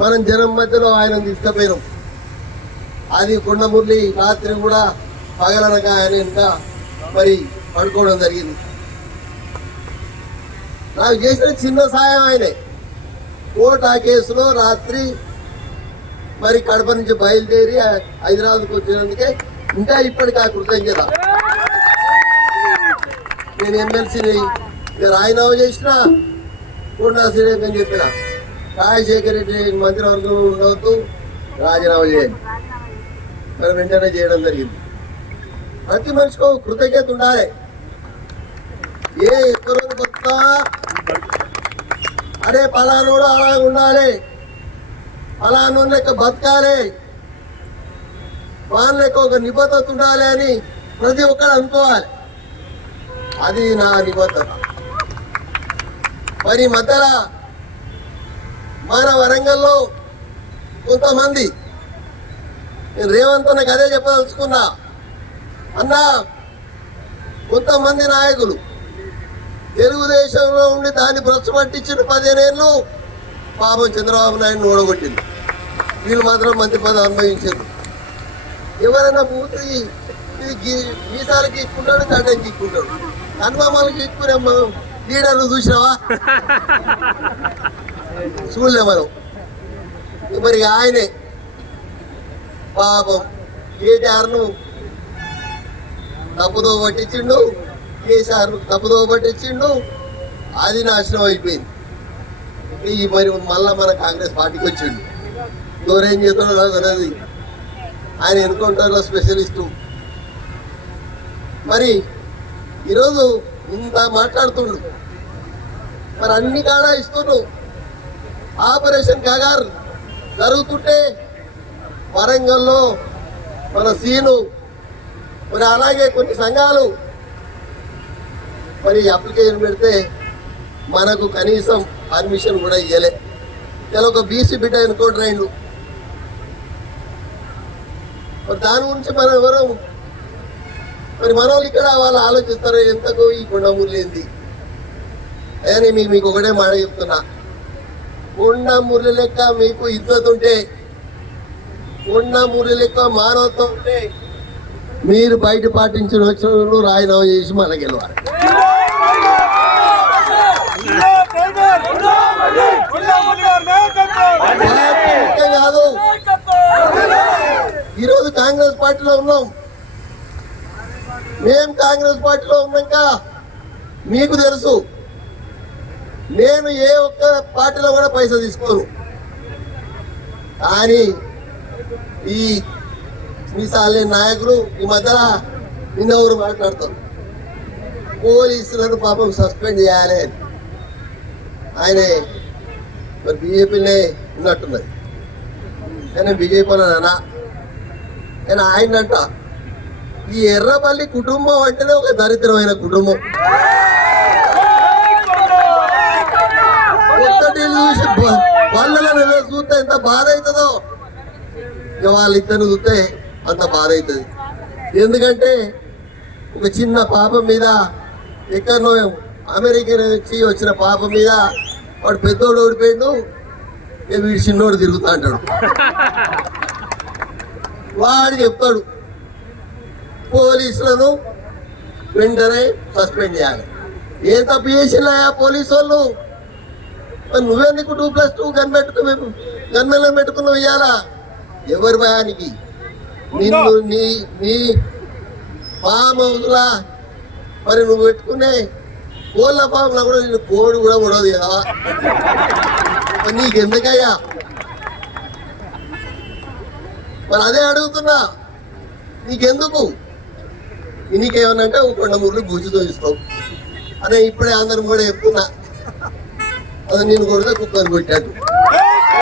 మనం జనం మధ్యలో ఆయన తీసుకుపోయినాం. అది కొండమురళి రాత్రి కూడా పగలనక ఆయన ఇంకా మరి పడుకోవడం జరిగింది. నాకు చేసిన చిన్న సాయం ఆయనే. కోర్టు ఆ కేసులో రాత్రి మరి కడప నుంచి బయలుదేరి హైదరాబాద్కి వచ్చినందుకే ఇంకా ఇప్పటికి ఆ కృతజ్ఞత. నేను ఎమ్మెల్సీని రాజీనామా చేసిన కొండా శ్రీరేఖ అని చెప్పిన రాజశేఖర రెడ్డి మంత్రివర్గంలో ఉండవద్దు, రాజీనామా చేయండి. మరి వెంటనే చేయడం జరిగింది. ప్రతి మనిషికి కృతజ్ఞత ఉండాలి. ఏ ఎక్కడో కొత్త అరే పలానోడు అలా ఉండాలి, పలానో లెక్క బతకాలి, వాళ్ళ లెక్క ఒక నిబద్ధత ఉండాలి అని ప్రతి ఒక్కరు అనుకోవాలి. అది నా నిబద్ధత. మరి మధ్యలో మన వరంగల్లో కొంతమంది, నేను రేవంత్ నాకు అదే చెప్పదలుచుకున్నా, అన్నా కొంతమంది నాయకులు తెలుగుదేశంలో ఉండి దాన్ని భ్రష్టు 15 ఏళ్ళు పాపం చంద్రబాబు నాయుడు ఓడగొట్టింది. వీళ్ళు మాత్రం మంత్రి పదవి అనుభవించారు. ఎవరైనా పూర్తి ఇది మీసాలు గీక్కుంటాడు, గడ్డకి గీక్కుంటాడు, అనుభవాలు గీక్కునే లీడర్లు చూసినావా? చూడలే మనం. మరి ఆయనే పాపం కేటీఆర్ను తప్పుదో పట్టించిండు, కేసీఆర్ తప్పుదో పట్టించిండు. అది నాశనం అయిపోయింది. ఈ మరి మళ్ళా మన కాంగ్రెస్ పార్టీకి వచ్చిండు. ఎవరేం చేస్తున్నారో తెలియదు. ఆయన ఎన్కౌంటర్లో స్పెషలిస్టు. మరి ఈరోజు ఇంత మాట్లాడుతుండు, మరి అన్ని కాడ ఇస్తుండ్రు. ఆపరేషన్ కగార్ జరుగుతుంటే వరంగల్లో మన సీను, మరి అలాగే కొన్ని సంఘాలు మరి అప్లికేషన్ పెడితే మనకు కనీసం పర్మిషన్ కూడా ఇవ్వలే. ఇలా ఒక బీసీ బిడ్డ ఎన్కౌంటర్ అయిండు. మరి దాని గురించి మనం ఎవరు మరి మన వాళ్ళు ఇక్కడ వాళ్ళు ఆలోచిస్తారు, ఎంతకు ఈ కొండమురళి ఏంది అని. మీకు ఒకటే మాట చెప్తున్నా, కొండమురళి లెక్క మీకు ఇజ్జత్ ఉంటే, కొండమురళి లెక్క మానవత్వం ఉంటే మీరు బయట పాటించిన వచ్చిన వాళ్ళు రాజీనామా చేసి మన గెలవాలి. కాదు, ఈరోజు కాంగ్రెస్ పార్టీలో ఉన్నాం. మేము కాంగ్రెస్ పార్టీలో ఉన్నాక మీకు తెలుసు, నేను ఏ ఒక్క పార్టీలో కూడా పైసా తీసుకోను. కానీ ఈ మీసాలే నాయకులు ఈ మధ్యలో నిన్నెవరు మాట్లాడతారు, పోలీసులను పాపం సస్పెండ్ చేయాలి. ఆయనే మరి బీజేపీనే ఉన్నట్టున్నది, కానీ బీజేపీలో నానా. కానీ ఆయనంట ఈ ఎర్రపల్లి కుటుంబం అంటేనే ఒక దరిద్రమైన కుటుంబం. ఒక్కటి చూసి వాళ్ళని చూస్తే ఎంత బాధ అవుతుందో, ఇక వాళ్ళిద్దరిని చూస్తే అంత బాధ అవుతుంది. ఎందుకంటే ఒక చిన్న పాపం మీద, ఎక్కడనో అమెరికా నుంచి వచ్చిన పాపం మీద వాడు పెద్దోడు ఓడిపోయాడు, వీడు చిన్నోడు తిరుగుతా అంటాడు. వాడు చెప్తాడు పోలీసులను వెంటనే సస్పెండ్ చేయాలి. ఏ తప్పు చేసినా పోలీసు వాళ్ళు, నువ్వెందుకు 2+2 గన్మెన్లను పెట్టుకున్నావు ఇయ్యాలా? ఎవరి భయానికి? నిన్ను నీ ఫామ్ హౌస్లా మరి నువ్వు పెట్టుకునే కోళ్ళ ఫామ్లో కూడా నిన్ను కోడి కూడా ఉండదు కదా. నీకెందుకయ్యా? మరి అదే అడుగుతున్నా, నీకెందుకు? నీకేమనంటే ఒక కొండమురళి గుజ్జుతో ఇస్తావు అనే ఇప్పుడే అందరం కూడా చెప్తున్నా. అది నేను కొడితే కుక్కను కొట్టాడు.